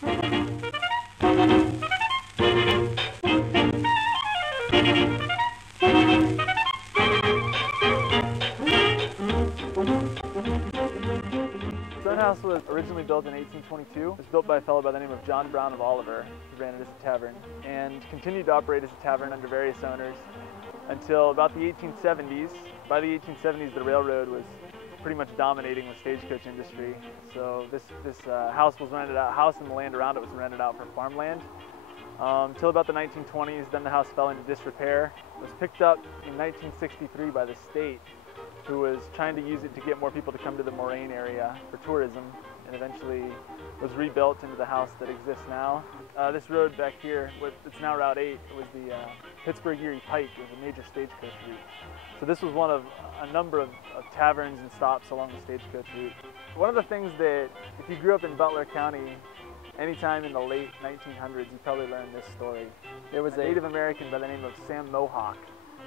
Stone House was originally built in 1822. It was built by a fellow by the name of John Brown of Oliver, who ran it as a tavern, and continued to operate as a tavern under various owners until about the 1870s. By the 1870s, the railroad was pretty much dominating the stagecoach industry. So this house was rented out. House and the land around it was rented out for farmland until about the 1920s. Then the house fell into disrepair. It was picked up in 1963 by the state, who was trying to use it to get more people to come to the Moraine area for tourism, and eventually was rebuilt into the house that exists now. This road back here, it's now Route 8, it was the Pittsburgh-Erie Pike. It was a major stagecoach route. So this was one of a number of taverns and stops along the stagecoach route. One of the things that, if you grew up in Butler County, anytime in the late 1900s, you probably learned this story. There was a Native American by the name of Sam Mohawk.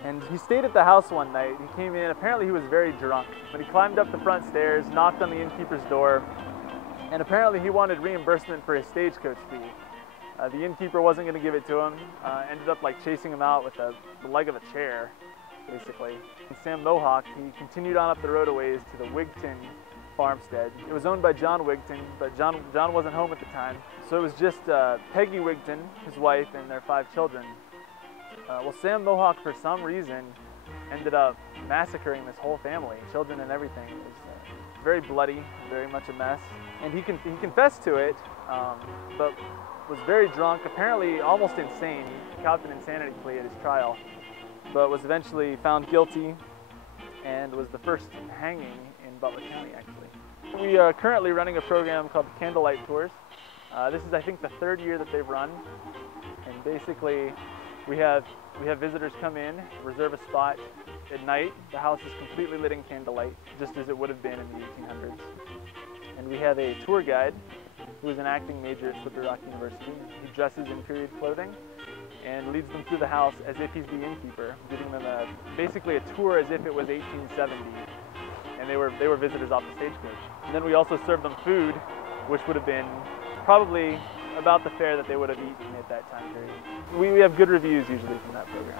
And he stayed at the house one night. He came in, apparently he was very drunk, but he climbed up the front stairs, knocked on the innkeeper's door, and apparently he wanted reimbursement for his stagecoach fee. The innkeeper wasn't going to give it to him, ended up like chasing him out with the leg of a chair, basically. And Sam Mohawk, he continued on up the road a ways to the Wigton farmstead. It was owned by John Wigton, but John wasn't home at the time. So it was just Peggy Wigton, his wife, and their 5 children. Well, Sam Mohawk, for some reason, ended up massacring this whole family, children and everything. It was very bloody, very much a mess. And he confessed to it, but was very drunk, apparently almost insane. He copped an insanity plea at his trial, but was eventually found guilty and was the first hanging in Butler County, actually. We are currently running a program called Candlelight Tours. This is, I think, the 3rd year that they've run, and basically we have visitors come in, reserve a spot at night. The house is completely lit in candlelight, just as it would have been in the 1800s. And we have a tour guide who is an acting major at Slippery Rock University. He dresses in period clothing and leads them through the house as if he's the innkeeper, giving them basically a tour as if it was 1870, and they were visitors off the stagecoach. And then we also serve them food, which would have been probably about the fare that they would have eaten at that time period. We have good reviews usually from that program.